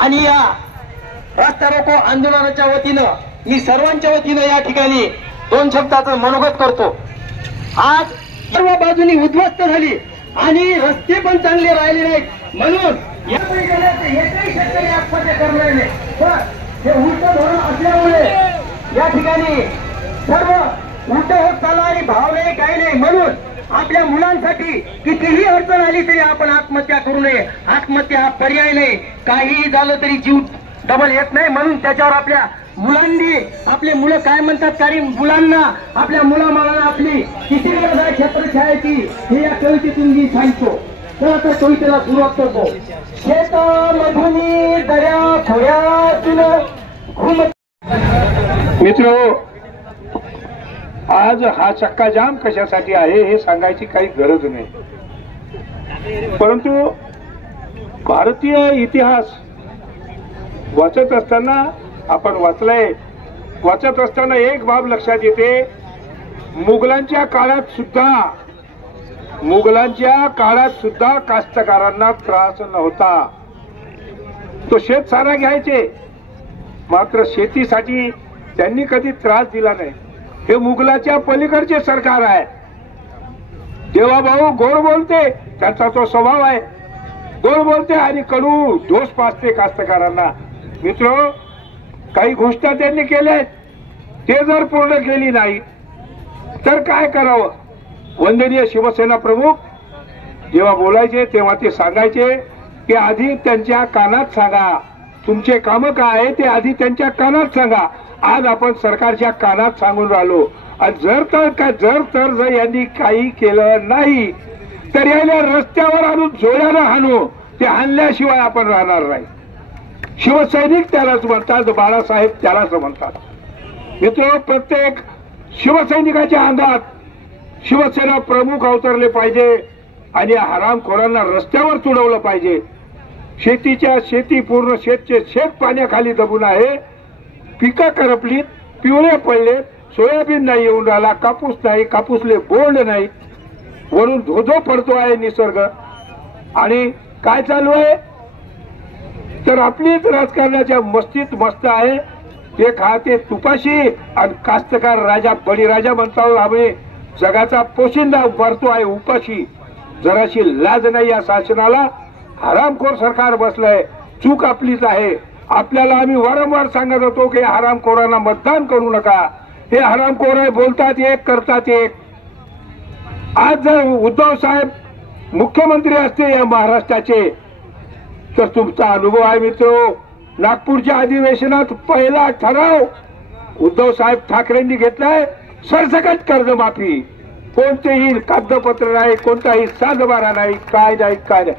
आणि या रस्ता रोको आंदोलनाच्या वतीनं मी सर्वांच्या वतीनं या ठिकाणी दोन शब्दाचं मनोगत करतो। आज सर्व बाजूनी उद्ध्वस्त झाली आणि रस्ते पण चांगले राहिले नाहीत, म्हणून एकही शेतकरी आत्महत्या करणार नाही। पण हे उलट धोरण असल्यामुळे या ठिकाणी सर्व उलट होत चाललं आणि भाव नाही काही नाही, म्हणून आपल्या मुलांसाठी कितीही अडचण आली तरी आपण आत्महत्या करू नये। आत्महत्या हा पर्याय नाही, काहीही झालं तरी जीव डबल येत नाही, म्हणून त्याच्यावर आपल्या मुलांनी आपले मुलं काय म्हणतात कारण मुलांना आपल्या मुलामुलांना आपली किती गरज आहे छत्रछायाची हे या कवितेतून मी सांगतो। तर आता कवितेला सुरुवात करतो। शेतामधून दर्या खोऱ्यातून घुम मित्र, आज हा चक्का जाम कशासाठी आहे हे सांगायची काही गरज नाही, परंतु भारतीय इतिहास वाचत असताना आपण वाचत असताना एक बाब लक्षात येते। मुघलांच्या काळात सुद्धा कास्तकारांना त्रास नव्हता। तो शेत सारा घ्यायचे, मात्र शेतीसाठी त्यांनी कधी त्रास दिला नाही। हे मुघलाच्या पलीकडचे सरकार आहे। जेव्हा भाऊ गोड बोलते त्याचा तो स्वभाव आहे, गोड बोलते आणि कडू दोष पाजते कास्तकारांना। मित्र, काही घोषणा त्यांनी केल्या, ते जर पूर्ण केली नाही तर काय करावं। वंदनीय शिवसेना प्रमुख जेव्हा बोलायचे तेव्हा ते सांगायचे की आधी त्यांच्या कानात सांगा, तुमचे काम काय आहे ते आधी त्यांच्या कानात सांगा। आज आपण सरकारच्या कानात सांगून राहिलो, जर यांनी काही केलं नाही तर याला रस्त्यावर आणून जोड्यानं हाणू, ते हाणल्याशिवाय आपण राहणार नाही। शिवसैनिक त्यालाच म्हणतात, बाळासाहेब त्यालाच म्हणतात। मित्र, प्रत्येक शिवसैनिकाच्या अंगात शिवसेना प्रमुख अवतरले पाहिजे आणि हरामखोरांना रस्त्यावर तुडवलं पाहिजे। शेती पूर्ण शेत पाण्याखाली दबून आहे, पिकं करपलीत, पिवळे पडले, सोयाबीन नाही येऊन राहिला, कापूस नाही, कापूसले बोंड नाही, वरून धोधो पडतो आहे निसर्ग। आणि काय चालू आहे तर आपलीच राजकारणाच्या मस्तीत मस्त आहे। ते खाते तुपाशी आणि कास्तकार राजा बळीराजा म्हणतो, आम्ही जगाचा पोशिंदा भरतो आहे उपाशी। जराशी लाज नाही या शासनाला, हरामखोर सरकार बसलंय, चूक आपलीच आहे। आपल्याला आम्ही वारंवार सांगत होतो की हरामखोरांना मतदान करू नका। हे हरामखोर बोलतात एक करतात एक। आज जर उद्धव साहेब मुख्यमंत्री असते या महाराष्ट्राचे तर तुमचा अनुभव आहे मित्र, नागपूरच्या अधिवेशनात पहिला ठराव उद्धव साहेब ठाकरेंनी घेतलाय, सरसकट कर्जमाफी। कोणतेही कागदपत्र नाही, कोणताही सातबारा नाही, काय नाही।